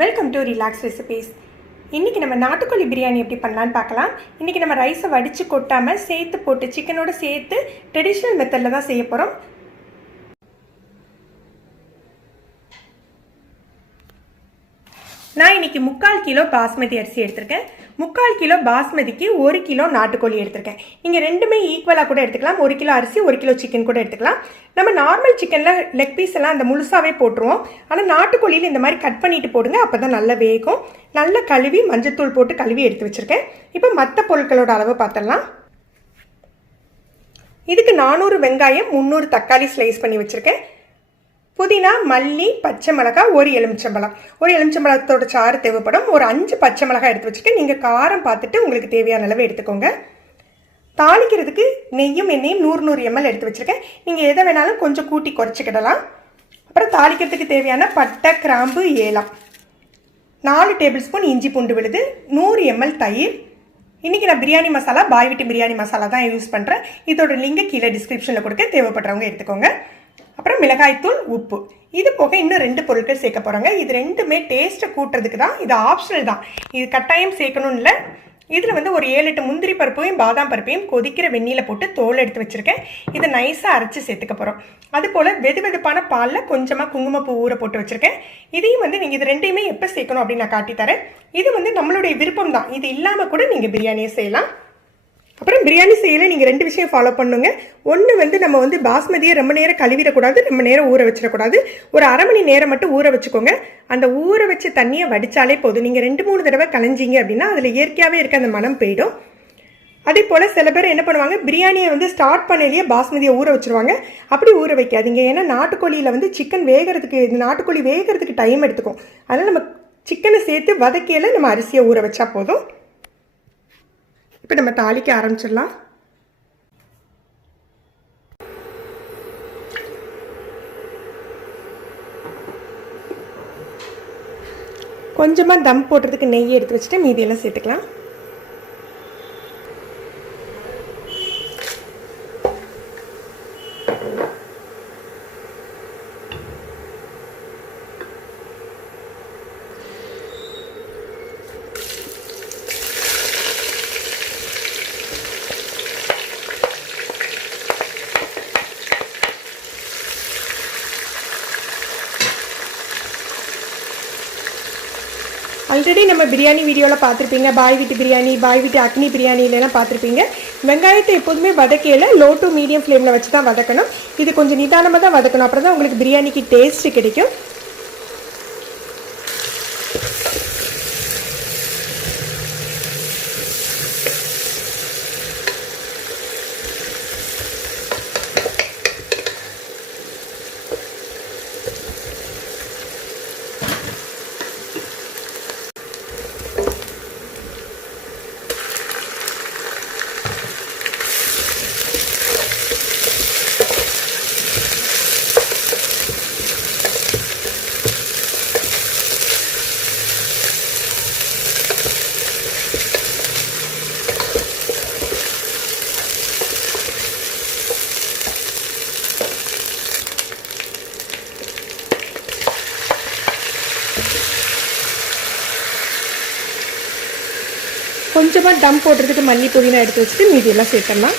Welcome to relax recipes. இன்றைக்கி நம்ம நாட்டுக்கோழி பிரியாணி எப்படி பண்ணலான்னு பார்க்கலாம். இன்றைக்கி நம்ம ரைஸை வடித்து கொட்டாமல் சேர்த்து போட்டு சிக்கனோடு சேர்த்து ட்ரெடிஷ்னல் மெத்தடில் தான் செய்ய போகிறோம். நான் இன்றைக்கி 3/4 கிலோ பாஸ்மதி அரிசி எடுத்திருக்கேன். 3/4 கிலோ பாஸ்மதிக்கு 1 கிலோ நாட்டுக்கோழி எடுத்திருக்கேன். நீங்கள் ரெண்டுமே ஈக்குவலாக கூட எடுத்துக்கலாம். 1 கிலோ அரிசி 1 கிலோ சிக்கன் கூட எடுத்துக்கலாம். நம்ம நார்மல் சிக்கனில் லெக் பீஸ் எல்லாம் அந்த முழுசாகவே போட்டுருவோம். ஆனால் நாட்டுக்கோழியில் இந்த மாதிரி கட் பண்ணிட்டு போடுங்க, அப்போ தான் நல்லா வேகும். நல்லா கழுவி மஞ்சத்தூள் போட்டு கழுவி எடுத்து வச்சுருக்கேன். இப்போ மற்ற பொருட்களோட அளவு பார்த்துடலாம். இதுக்கு 400 வெங்காயம், 300 தக்காளி ஸ்லைஸ் பண்ணி வச்சுருக்கேன். புதினா, மல்லி, பச்சை மிளகாய், ஒரு எலுமிச்சம்பழத்தோட சாறு தேவைப்படும். ஒரு 5 பச்சை மிளகாய் எடுத்து வச்சுருக்கேன். நீங்கள் காரம் பார்த்துட்டு உங்களுக்கு தேவையான அளவு எடுத்துக்கோங்க. தாளிக்கிறதுக்கு நெய்யும் எண்ணெயும் 100 ml எடுத்து வச்சுருக்கேன். நீங்கள் எதை வேணாலும் கொஞ்சம் கூட்டி குறைச்சிக்கிடலாம். அப்புறம் தாளிக்கிறதுக்கு தேவையான பட்டை, கிராம்பு, ஏலம், 4 டேபிள் ஸ்பூன் இஞ்சி பூண்டு விழுது, 100 ml தயிர். இன்றைக்கி நான் பிரியாணி மசாலா, பாய் வீட்டு பிரியாணி மசாலா தான் யூஸ் பண்ணுறேன். இதோட லிங்கை கீழே டிஸ்கிரிப்ஷனில் கொடுக்க, தேவைப்படுறவங்க எடுத்துக்கோங்க. அப்புறம் மிளகாய்த்தூள், உப்பு. இது போக இன்னும் 2 பொருட்கள் சேர்க்க போகிறாங்க. இது ரெண்டுமே டேஸ்ட்டை கூட்டுறதுக்கு தான். இது ஆப்ஷனல் தான், இது கட்டாயம் சேர்க்கணும்னு இல்லை. இதில் ஒரு 7-8 முந்திரி பருப்பையும் பாதாம் பருப்பையும் கொதிக்கிற வெந்நீரில் போட்டு தோல் எடுத்து வச்சுருக்கேன். இதை நைஸாக அரைச்சி சேர்த்துக்க போகிறோம். அதுபோல் வெதுவெதுப்பான பாலில் கொஞ்சமாக குங்குமப்பூ ஊற போட்டு வச்சுருக்கேன். இதையும் நீங்கள் இது ரெண்டையுமே எப்போ சேர்க்கணும் அப்படின்னு நான் காட்டித்தரேன். இது நம்மளுடைய விருப்பம் தான். இது இல்லாமல் கூட நீங்கள் பிரியாணியை செய்யலாம். அப்புறம் பிரியாணி செய்யல நீங்கள் 2 விஷயம் ஃபாலோ பண்ணுங்க. ஒன்று நம்ம பாஸ்மதியை ரொம்ப நேரம் கழுவிடக்கூடாது, ரொம்ப நேரம் ஊற வச்சிடக்கூடாது. ஒரு அரை மணி நேரம் மட்டும் ஊற வச்சுக்கோங்க. அந்த ஊற வச்ச தண்ணியை வடித்தாலே போதும். நீங்கள் 2-3 தடவை கலைஞ்சிங்க அப்படின்னா அதில் இயற்கையாகவே இருக்க அந்த மனம் போயிடும். அதே போல் சில பேர் என்ன பண்ணுவாங்க, பிரியாணியை ஸ்டார்ட் பண்ணலையே பாஸ்மதியை ஊற வச்சுருவாங்க. அப்படி ஊற வைக்காதீங்க. ஏன்னா நாட்டுக்கோழியில் சிக்கன் வேகிறதுக்கு, நாட்டுக்கோழி வேகிறதுக்கு டைம் எடுத்துக்கும். அதனால் நம்ம சிக்கனை சேர்த்து வதக்கையில் நம்ம அரிசியை ஊற வச்சா போதும். இப்போ நம்ம தாளிக்க ஆரம்பிச்சிடலாம். கொஞ்சமாக தம் போடுறதுக்கு நெய் எடுத்து வச்சுட்டு மீதியெல்லாம் சேர்த்துக்கலாம். ஆல்ரெடி நம்ம பிரியாணி வீடியோவில் பார்த்துருப்பீங்க. பாய் வீட்டு பிரியாணி, பாய் வீட்டு அக்னி பிரியாணிலலாம் பார்த்துருப்பீங்க. வெங்காயத்தை எப்போதுமே வதக்கையில் லோ டு மீடியம் ஃப்ளேமில் வச்சு தான் வதக்கணும். இது கொஞ்சம் நிதானமாக தான் வதக்கணும். அப்புறம் தான் உங்களுக்கு பிரியாணிக்கு டேஸ்ட்டு கிடைக்கும். கொஞ்சமாக டம் போடுறதுக்கு மல்லி புதினா எடுத்து வச்சுட்டு மீதியெல்லாம் சேர்த்துடலாம்.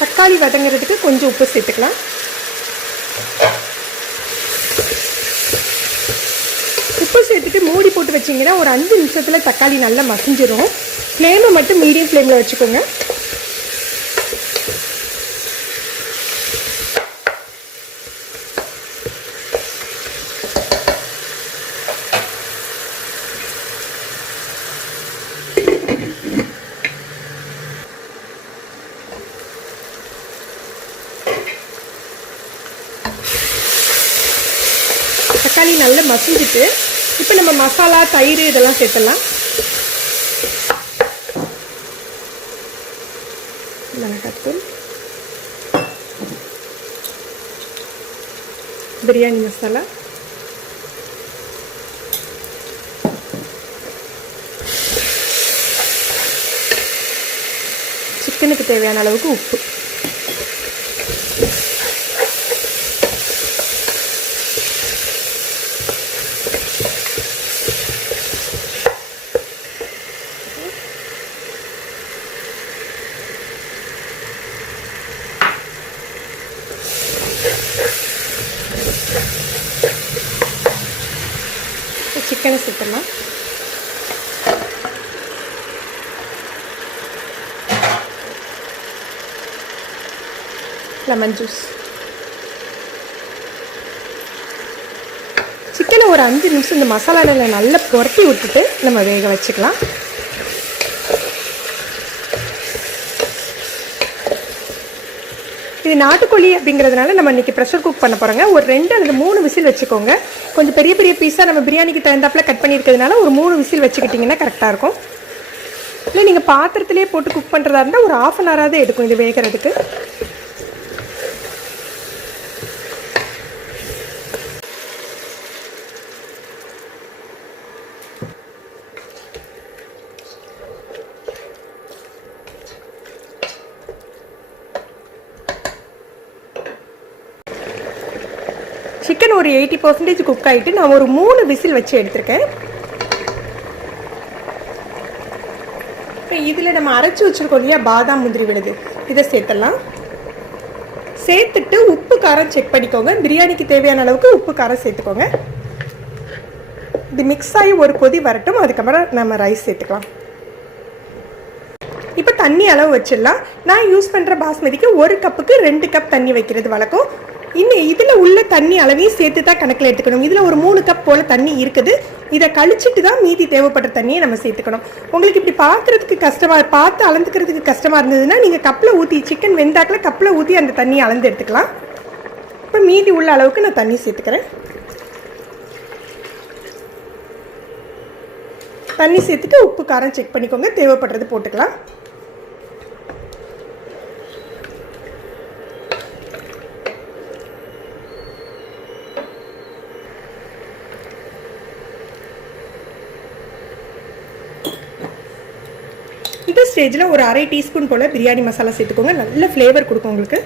தக்காளி வதங்கிறதுக்கு கொஞ்சம் உப்பு சேர்த்துக்கலாம். உப்பு சேர்த்துட்டு மூடி போட்டு வச்சிங்கன்னா ஒரு 5 நிமிஷத்தில் தக்காளி நல்லா மசிஞ்சிடும். ஃப்ளேமை மட்டும் மீடியம் ஃப்ளேமில் வச்சுக்கோங்க. தக்காளி நல்லா மசிஞ்சிட்டு இப்போ நம்ம மசாலா, தயிர் இதெல்லாம் சேர்த்துடலாம். மிளகாத்தூள், பிரியாணி மசாலா, சிக்கனை சிக்கனுக்கு தேவையான அளவுக்கு உப்பு. சிக்கனை சேர்த்துடலாம். Lemon juice. சிக்கனை ஒரு 5 நிமிஷம் இந்த மசாலாவில் நல்லா புரட்டி விட்டுட்டு நம்ம வேக வச்சுக்கலாம். இது நாட்டுக்கோழி அப்படிங்கிறதுனால நம்ம இன்றைக்கி ப்ரெஷர் குக் பண்ண போகிறோங்க. ஒரு 2 அல்லது 3 விசில் வச்சுக்கோங்க. கொஞ்சம் பெரிய பெரிய பீஸாக நம்ம பிரியாணிக்கு தகுந்தாப்பில் கட் பண்ணியிருக்கிறதுனால ஒரு 3 விசில் வச்சுக்கிட்டிங்கன்னா கரெக்டாக இருக்கும். இல்லை நீங்கள் பாத்திரத்திலே போட்டு குக் பண்ணுறதா இருந்தால் ஒரு 1/2 hour ஆகுது எடுக்கும் இது வேகிறதுக்கு. சிக்கன் ஒரு 80% குக் ஆகிட்டு நான் ஒரு 3 விசில் வச்சு எடுத்திருக்கேன். இப்போ இதில் நம்ம அரைச்சி வச்சுருக்கோம் இல்லையா பாதாம் முந்திரி விழுது, இதை சேர்த்துடலாம். சேர்த்துட்டு உப்பு காரம் செக் பண்ணிக்கோங்க. பிரியாணிக்கு தேவையான அளவுக்கு உப்பு காரம் சேர்த்துக்கோங்க. இது மிக்ஸ் ஆகி ஒரு கொதி வரட்டும். அதுக்கப்புறம் நம்ம ரைஸ் சேர்த்துக்கலாம். இப்போ தண்ணி அளவு வச்சிடலாம். நான் யூஸ் பண்ணுற பாஸ்மதிக்கு 1 கப்புக்கு 2 கப் தண்ணி வைக்கிறது வழக்கம். இன்னும் இதில் உள்ள தண்ணி அளவையும் சேர்த்து தான் கணக்கில் எடுத்துக்கணும். இதில் ஒரு 3 கப் போல் தண்ணி இருக்குது. இதை கழிச்சிட்டு தான் மீதி தேவைப்படுற தண்ணியை நம்ம சேர்த்துக்கணும். உங்களுக்கு இப்படி பார்க்குறதுக்கு கஷ்டமாக, பார்த்து அளந்துக்கிறதுக்கு கஷ்டமாக இருந்ததுன்னா நீங்கள் கப்பில் ஊற்றி, சிக்கன் வெந்தாக்கில் கப்பில் ஊற்றி அந்த தண்ணியை அளந்து எடுத்துக்கலாம். இப்போ மீதி உள்ள அளவுக்கு நான் தண்ணி சேர்த்துக்கிறேன். தண்ணி சேர்த்துட்டு உப்பு காரம் செக் பண்ணிக்கோங்க. தேவைப்படுறது போட்டுக்கலாம். இந்த ஸ்டேஜில் ஒரு 1/2 டீஸ்பூன் போல் பிரியாணி மசாலா சேர்த்துக்கோங்க. நல்ல ஃப்ளேவர் கொடுக்கும் உங்களுக்கு.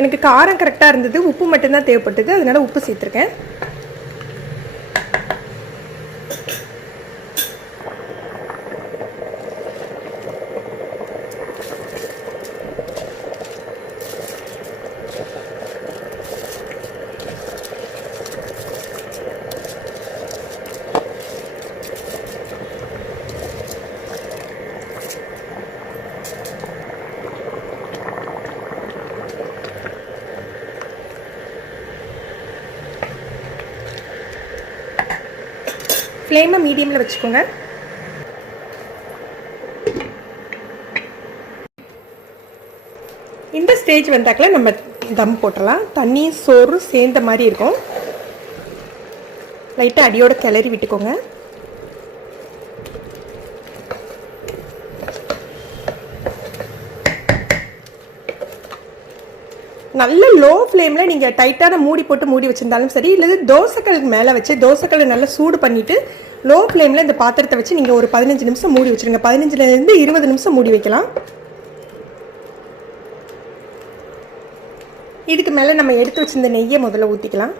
எனக்கு காரம் கரெக்டாக இருந்தது, உப்பு மட்டும்தான் தேவைப்பட்டது, அதனால உப்பு சேர்த்துருக்கேன். ஃப்ளேமை மீடியமில் வச்சுக்கோங்க. இந்த ஸ்டேஜ் வந்தாக்கில் நம்ம தம் போட்டுடலாம். தண்ணி சோறு சேர்ந்த மாதிரி இருக்கும். லைட்டாக அடியோட கிளறி விட்டுக்கோங்க. நல்ல லோ ஃப்ளேமில் நீங்கள் டைட்டான மூடி போட்டு மூடி வச்சுருந்தாலும் சரி, இல்லை தோசைக்கல் மேலே வச்சு தோசைக்கல்லை நல்லா சூடு பண்ணிவிட்டு லோ ஃப்ளேமில் இந்த பாத்திரத்தை வச்சு நீங்கள் ஒரு 15 நிமிஷம் மூடி வச்சுருங்க. 15லேருந்து 20 நிமிஷம் மூடி வைக்கலாம். இதுக்கு மேலே நம்ம எடுத்து வச்சிருந்த நெய்யை முதல்ல ஊற்றிக்கலாம்.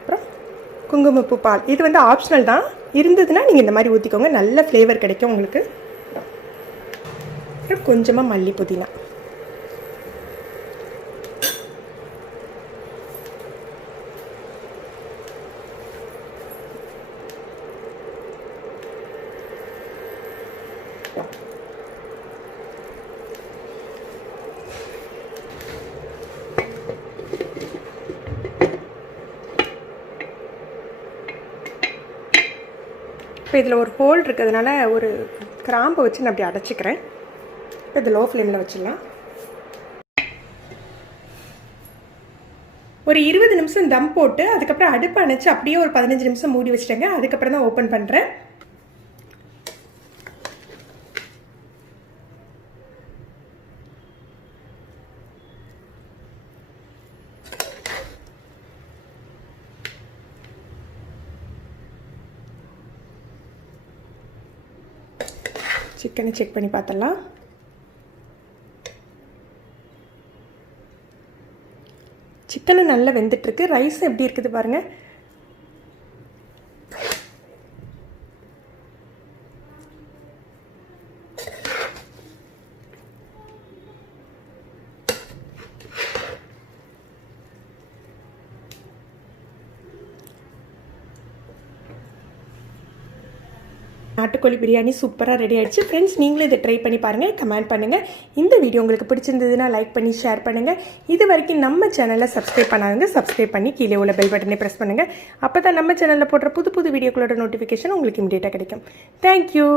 அப்புறம் குங்குமப்பூ பால், இது வந்து ஆப்ஷனல் தான். இருந்ததுன்னா நீங்கள் இந்த மாதிரி ஊற்றிக்கோங்க. நல்ல ஃப்ளேவர் கிடைக்கும் உங்களுக்கு. கொஞ்சமாக மல்லி புதினா. இப்போ இதில் ஒரு ஹோல் இருக்கிறதுனால ஒரு கிராம்பை வச்சு நான் அப்படி அடைச்சிக்கிறேன். இப்போ இது லோ ஃப்ளேமில் வச்சிடலாம். ஒரு 20 நிமிஷம் தம் போட்டு அதுக்கப்புறம் அடுப்பு அணைச்சி அப்படியே ஒரு 15 நிமிஷம் மூடி வச்சுட்டேங்க. அதுக்கப்புறம் தான் ஓப்பன் பண்ணுறேன். சிக்கனை செக் பண்ணி பார்த்துடலாம். சிக்கனு நல்லா வெந்துட்டுருக்கு. ரைஸ் எப்படி இருக்குது பாருங்கள். நாட்டுக்கோழி பிரியாணி சூப்பராக ரெடி ஆகிடுச்சு. ஃப்ரெண்ட்ஸ், நீங்களும் இதை ட்ரை பண்ணி பாருங்கள், கமெண்ட் பண்ணுங்கள். இந்த வீடியோ உங்களுக்கு பிடிச்சிருந்ததுன்னா லைக் பண்ணி ஷேர் பண்ணுங்கள். இது வரைக்கும் நம்ம சேனலை சப்ஸ்கிரைப் பண்ணாதவங்க சப்ஸ்கிரைப் பண்ணி கீழே உள்ள பெல் பட்டனை ப்ரெஸ் பண்ணுங்கள். அப்போ தான் நம்ம சேனலில் போடுற புது புது வீடியோக்களோட நோட்டிஃபிகேஷன் உங்களுக்கு இமீடியட்டாக கிடைக்கும். தேங்க்யூ.